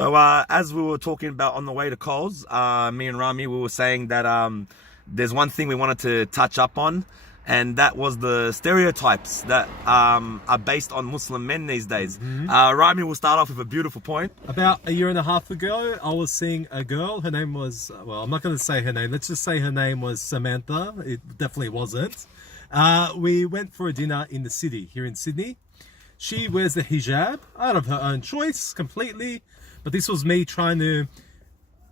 So as we were talking about on the way to Coles, me and Rami, we were saying that there's one thing we wanted to touch up on, and that was the stereotypes that are based on Muslim men these days. Rami will start off with a beautiful point. About a year and a half ago, I was seeing a girl. Her name was, well, I'm not going to say her name. Let's just say her name was Samantha. It definitely wasn't. We went for a dinner in the city, here in Sydney. She wears the hijab out of her own choice completely. But this was me trying to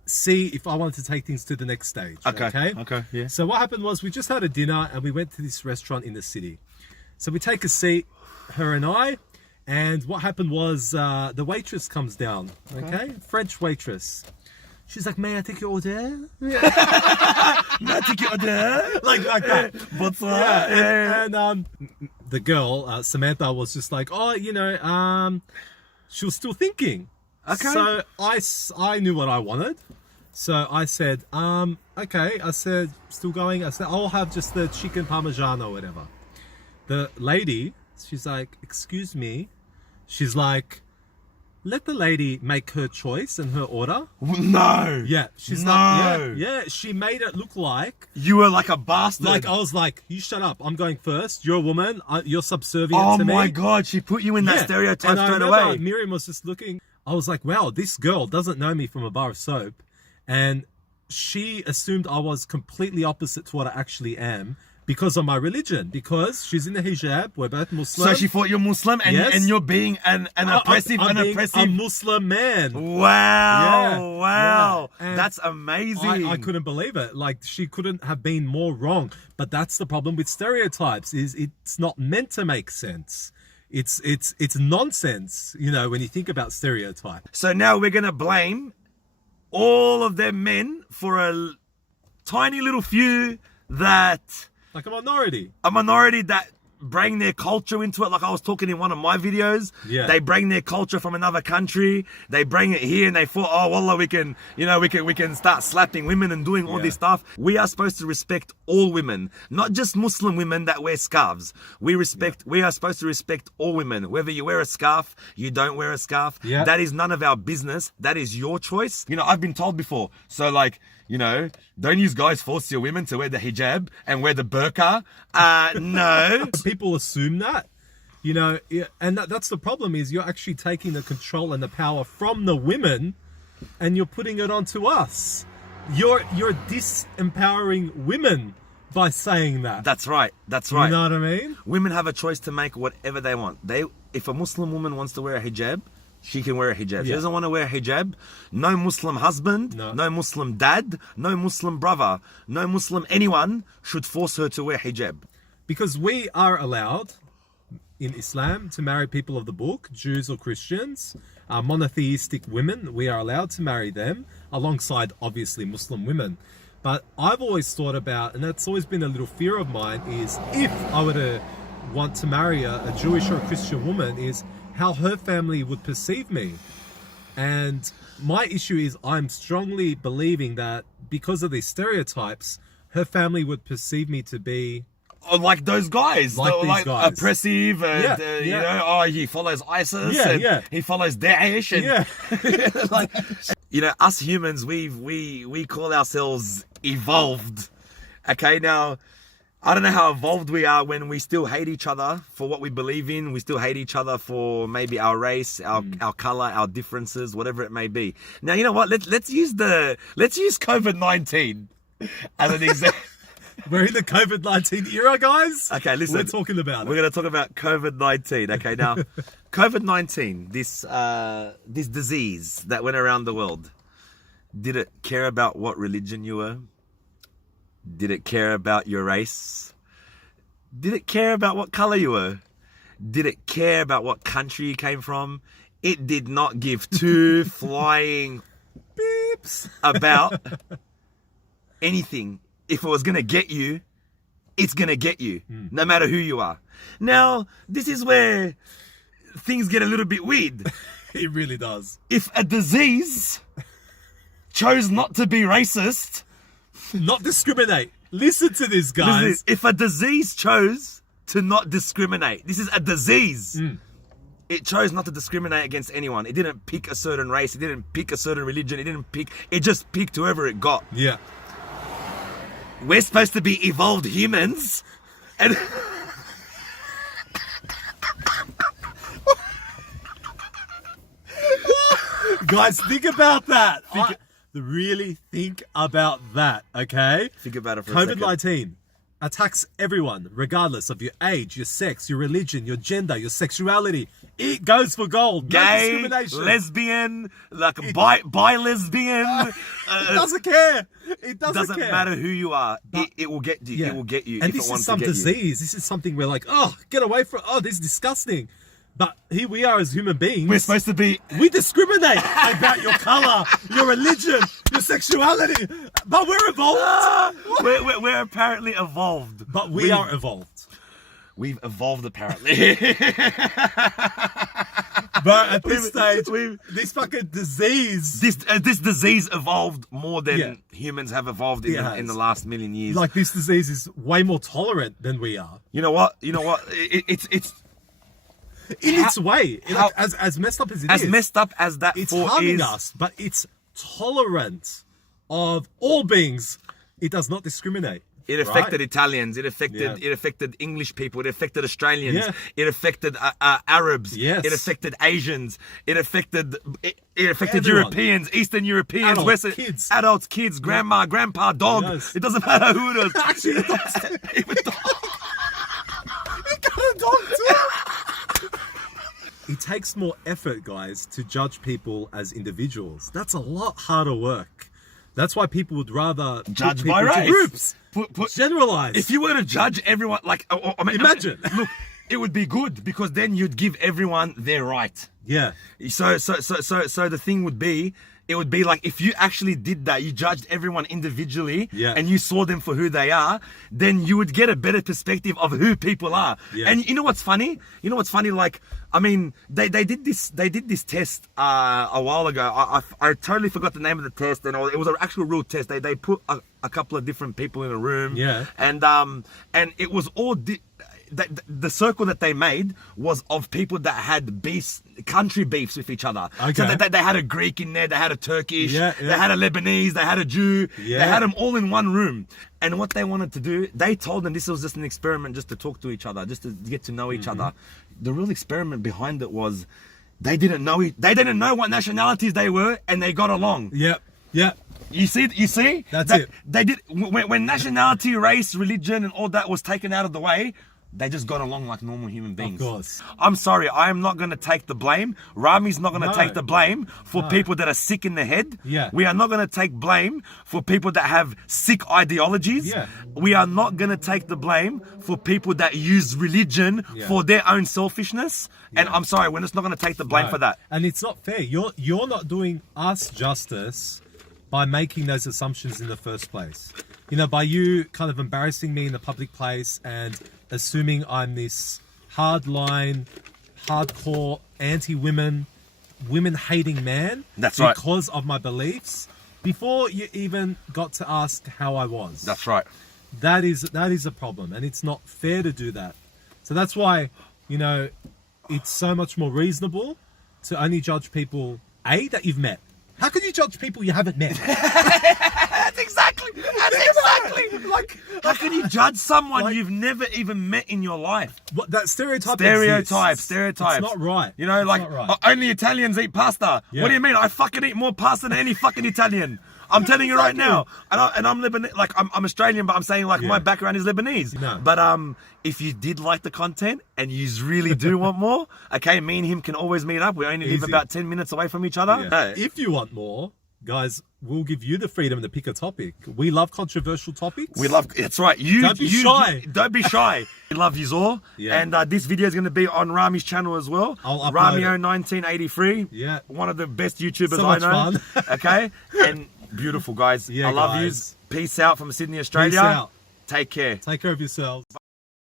see if I wanted to take things to the next stage. Okay, yeah. So what happened was we just had a dinner and we went to this restaurant in the city. So we take a seat, her and I, and what happened was the waitress comes down, okay? French waitress. She's like, may I take your order? May I take your order? like that. Bonsoir. And the girl, Samantha, was just like, oh, you know, she was still thinking. Okay. So I knew what I wanted. So I said, okay. I said, still going. I said, I'll have just the chicken parmesan or whatever. The lady, she's like, excuse me. She's like, let the lady make her choice and her order. No. Yeah. She's like, yeah. She made it look like you were like a bastard. Like I was like, you shut up. I'm going first. You're a woman. You're subservient to me. Oh my God. She put you in that stereotype straight away. Miriam was just looking. I was like, wow, this girl doesn't know me from a bar of soap. And she assumed I was completely opposite to what I actually am because of my religion. Because she's in the hijab, we're both Muslim. So she thought you're Muslim and you're being an oppressive, a Muslim man. Wow. Yeah. That's amazing. I couldn't believe it. Like, she couldn't have been more wrong. But that's the problem with stereotypes, is it's not meant to make sense. It's nonsense, you know, when you think about stereotype. So now we're going to blame all of them men for a tiny little few that... Like a minority. A minority that bring their culture into it. Like I was talking in one of my videos. Yeah. They bring their culture from another country. They bring it here and they thought, oh, wallah, we can start slapping women and doing all this stuff. We are supposed to respect all women, not just Muslim women that wear scarves. We are supposed to respect all women. Whether you wear a scarf, you don't wear a scarf. Yeah. That is none of our business. That is your choice. You know, I've been told before. So like, you know, don't use guys force your women to wear the hijab and wear the burqa. No. People assume that, you know, and that's the problem, is you're actually taking the control and the power from the women and you're putting it onto us. You're disempowering women by saying that. That's right. You know what I mean? Women have a choice to make whatever they want. If a Muslim woman wants to wear a hijab, she can wear a hijab. She doesn't want to wear a hijab. No Muslim husband, no Muslim dad, no Muslim brother, no Muslim anyone should force her to wear hijab. Because we are allowed in Islam to marry people of the book, Jews or Christians, monotheistic women. We are allowed to marry them alongside, obviously, Muslim women. But I've always thought about, and that's always been a little fear of mine, is if I were to want to marry a Jewish or a Christian woman, is how her family would perceive me. And my issue is I'm strongly believing that because of these stereotypes, her family would perceive me to be... like those guys. Like guys. Oppressive. You know, he follows ISIS. He follows Daesh. And, like, you know, us humans, we call ourselves evolved. Okay, now... I don't know how evolved we are when we still hate each other for what we believe in. We still hate each other for maybe our race, our color, our differences, whatever it may be. Now, you know what? Let's use COVID-19 as an example. We're in the COVID-19 era, guys. Okay, listen. We're talking about We're going to talk about COVID-19. Okay, now, COVID-19, this disease that went around the world, did it care about what religion you were? Did it care about your race? Did it care about what color you were? Did it care about what country you came from? It did not give two flying beeps about anything. If it was going to get you, it's going to get you, no matter who you are. Now, this is where things get a little bit weird. It really does. If a disease chose not to be racist... Not discriminate. Listen to this, guys. If a disease chose to not discriminate, this is a disease. it chose not to discriminate against anyone. It didn't pick a certain race. It didn't pick a certain religion. It just picked whoever it got. Yeah. We're supposed to be evolved humans, and Guys, think about that. Really think about that, okay? think about it for a second. COVID-19 attacks everyone, regardless of your age, your sex, your religion, your gender, your sexuality. It goes for gold. No Gay, discrimination. lesbian, like bi lesbian. It doesn't care. It doesn't care. matter who you are. It will get you. Yeah. It will get you. And if this it wants is some to get disease. You. This is something we're like, oh, get away from. Oh, this is disgusting. But here we are as human beings. We're supposed to be. We discriminate about your color, your religion, your sexuality. But we're evolved. We're apparently evolved. But we are evolved. We've evolved apparently. But at this stage, this fucking disease. This disease evolved more than Yeah. humans have evolved in the last million years. Like, this disease is way more tolerant than we are. You know what? It's In its way. Like, as messed up as it is. as messed up as that It's thought harming is. us, but it's tolerant of all beings. It does not discriminate. It affected right? Italians. It affected English people. It affected Australians. Yeah. It affected Arabs. Yes. It affected Asians. It affected Everyone. Europeans, Eastern Europeans, Adults, Western kids. adults, kids, grandma, grandpa, dog. Yes. It doesn't matter who it is. Actually, it does. Even dog. You got a dog too. It takes more effort, guys, to judge people as individuals. That's a lot harder work. That's why people would rather Judge put people by into race. groups. Put- Generalize. If you were to judge everyone, like, I mean, Imagine. look, it would be good because then you'd give everyone their right. Yeah. So the thing would be, it would be like if you actually did that, you judged everyone individually, Yeah. and you saw them for who they are, then you would get a better perspective of who people are. Yeah. And you know what's funny? Like, I mean, they did this test a while ago. I totally forgot the name of the test, and it was an actual real test. They put a couple of different people in a room, Yeah. and it was all. The circle that they made was of people that had country beefs with each other. Okay. So they had a Greek in there, they had a Turkish, Yeah. they had a Lebanese, they had a Jew. Yeah. They had them all in one room. And what they wanted to do, they told them this was just an experiment, just to talk to each other, just to get to know each other. The real experiment behind it was they didn't know what nationalities they were, and they got along. Yep. Yep. You see? That's it. They did when nationality, race, religion, and all that was taken out of the way. They just got along like normal human beings. Of course. I'm sorry, I am not going to take the blame. Rami's not going to No. take the blame for people that are sick in the head. Yeah. We are not going to take blame for people that have sick ideologies. Yeah. We are not going to take the blame for people that use religion Yeah. for their own selfishness. And I'm sorry, we're just not going to take the blame No. for that. And it's not fair. You're not doing us justice by making those assumptions in the first place. You know, by you kind of embarrassing me in the public place and assuming I'm this hardline, hardcore, anti-women, women-hating man. That's right. Because of my beliefs. Before you even got to ask how I was. That's right. That is a problem, and it's not fair to do that. So that's why, you know, it's so much more reasonable to only judge people, that you've met. How can you judge people you haven't met? That's exactly. Like, how can you judge someone you've never even met in your life? What, that stereotype Stereotypes. exists. It's not right. You know, It's like, not right. only Italians eat pasta. Yeah. What do you mean? I fucking eat more pasta than any fucking Italian. I'm telling you right now. And I'm Lebanese. Like, I'm Australian, but I'm saying, like, my background is Lebanese. No. But if you did like the content and you really do want more, okay, me and him can always meet up. We only live Easy. about 10 minutes away from each other. Yeah. If you want more, guys, we'll give you the freedom to pick a topic. We love controversial topics. We love. That's right. Don't be shy. Don't be shy. We love you all. Yeah. And this video is going to be on Rami's channel as well. I'll upload it. Ramio1983. Yeah. One of the best YouTubers So I much know. fun. Okay. And beautiful guys. Yeah, I love guys. you. Peace out from Sydney, Australia. Peace out. Take care. Take care of yourselves.